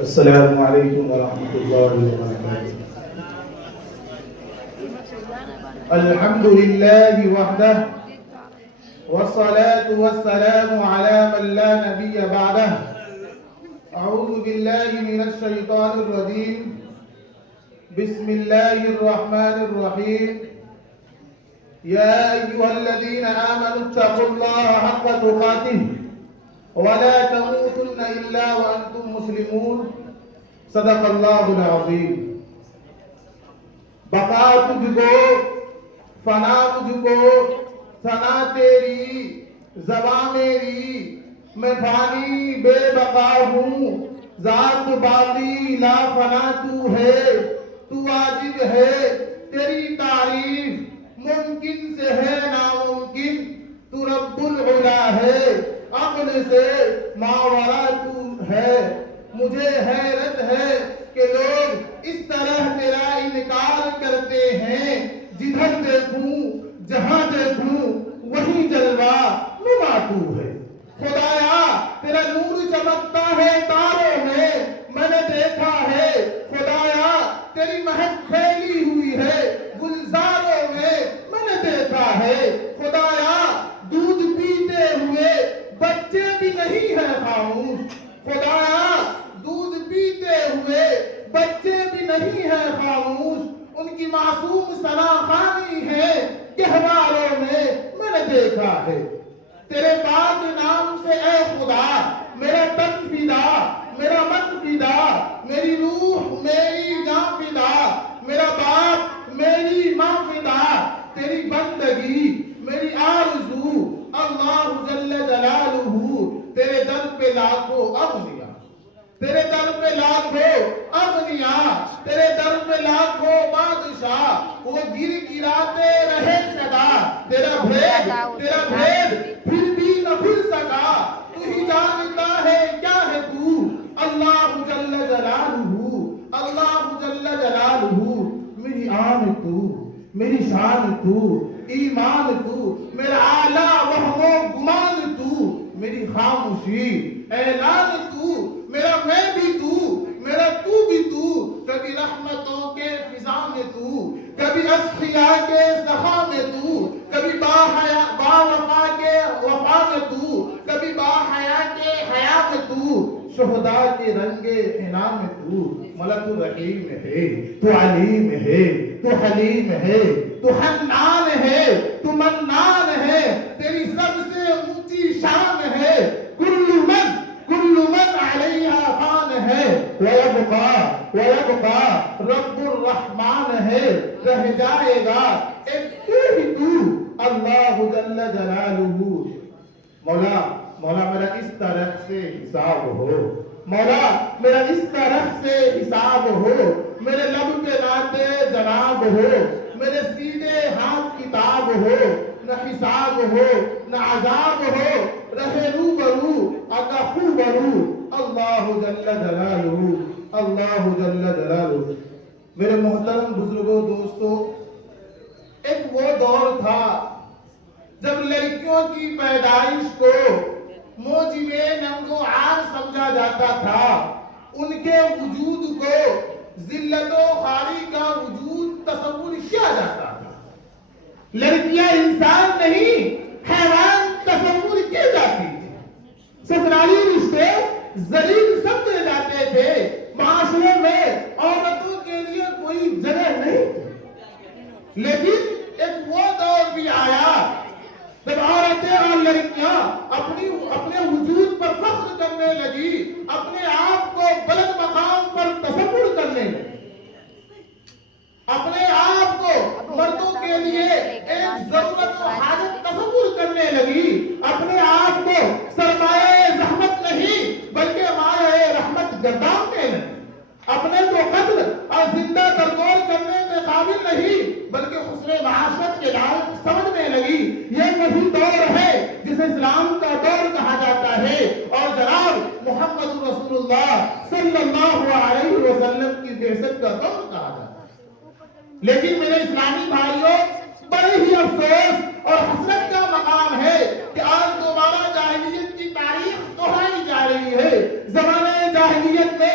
السلام علیکم ورحمۃ اللہ وبرکاتہ۔ الحمد للہ وحدہ والصلاة والسلام على من لا نبی بعدہ۔ اعوذ باللہ من الشیطان الرجیم، بسم اللہ الرحمن الرحیم۔ یا ایہا الذین آمنوا اتقوا اللہ حق تقاتہ ولا تموتن الا وانتم مسلمون۔ صدق اللہ العظیم۔ بقا تجھ کو، فنا مجھ کو، ثنا تیری، زبان میری، میں فانی بے بقا ہوں، ذات باقی لا فنا تو ہے، تو واجب ہے تیری تعریف، ممکن سے ہے ناممکن، تو رب العلا ہے، عقل سے ماورا تو ہے۔ مجھے حیرت ہے کہ لوگ اس طرح تیرا انکار کرتے ہیں، جدھر دیکھوں جہاں دیکھوں وہی جلوہ نما تو ہے۔ خدایا تیرا نور چمکتا ہے تاروں میں نے دیکھا ہے، خدایا تیری مہک پھیلی ہوئی ہے گلزاروں میں نے دیکھا ہے، خدایا دودھ پیتے ہوئے بچے بھی نہیں ہیں خاموش، خدایا دودھ پیتے ہوئے بچے بھی نہیں ہیں خاموش، ان کی معصوم ثناخوانی ہے گہواروں میں نے دیکھا ہے۔ تیرے پاک نام سے اے خدا میرا تن فدا، میرا من فدا، میری روح میری جان فدا، میرا باپ میری ماں فدا، تیری بندگی میری آرزو، اللہ جل جلالہ، تیرے در پہ لاکھوں اغنیا، تیرے در پہ لاکھوں اغنیا، تیرے در پہ لاکھوں بادشاہ، وہ گر گراتے رہے صدا، تیرا بھید پھر بھی نہ کھل سکا، تو ہی جانتا ہے کیا ہے تو، اللہ جل جلالہ، اللہ جل جلالہ، میری آن تو، میری شان تو، ایمان تو، میرا اعلیٰ وہم و گمان تو، میری خاموشی اعلان تو، میرا میں بھی تو، میرا تو بھی تو، کبھی رحمتوں کے فضا میں تو، کبھی اصفیاء کے سخا میں تو، کبھی با وفا کے وفا میں تو، کبھی با حیا کے حیا میں تو، شہداء کے رنگ حنا میں تو، ملک الرحیم ہے، تو علیم ہے، تو حلیم ہے، تو حنان ہے، تو منان ہے، تیری سب سے اونچی شان ہے، کل من علیہا فان ہے، ویبقا رب الرحمن ہے، رہ جائے گا ایک تو ہی تو، اللہ جل جلالہ۔ مولا میرا اس طرح سے حساب ہو، مولا میرا اس طرح سے حساب ہو، میرے لب پہ ناتے جناب ہو، میرے سیدھے ہاتھ کتاب ہو، نہ حساب ہو نہ عذاب ہو، رہے روبرو آقا خوبرو، اللہ جل جلالہ، اللہ جل جلالہ۔ میرے محترم بزرگوں دوستو، ایک وہ دور تھا جب لڑکیوں کی پیدائش کو موجب ننگ و عار سمجھا جاتا تھا، ان کے وجود کو ذلت و خواری کا وجود تصور کیا جاتا تھا۔ لڑکیاں انسان نہیں حیوان تصور کی جاتی تھی، سسرالی رشتے ذلیل سمجھے جاتے تھے، معاشرے میں عورتوں کے لیے کوئی جگہ نہیں تھی۔ لیکن ایک وہ دور بھی آیا جب عورتیں اور لڑکیاں اپنے وجود پر فخر کرنے لگی، اپنے آپ کو بلند مقام پر تصور کرنے لگی، اپنے آپ کو مردوں کے لیے ایک ضرورت و حاجت تصور کرنے لگی، اپنے آپ کو سرمایہ زحمت نہیں بلکہ مایہ رحمت گرداننے لگی، اپنے کو قتل اور زندہ درگور کرنے کے قابل نہیں بلکہ حسن معاشرت کے لائق سمجھنے لگی۔ یہ وہی دور ہے جسے اسلام کا دور کہا جاتا ہے، اور جناب محمد رسول اللہ صلی اللہ علیہ وسلم کی بعثت کا دور کہا جاتا ہے۔ لیکن میرے اسلامی بھائیوں، بڑے ہی افسوس اور حسرت کا مقام ہے کہ آج دوبارہ جاہلیت کی تاریخ دہرائی جا رہی ہے۔ زمانے جاہلیت میں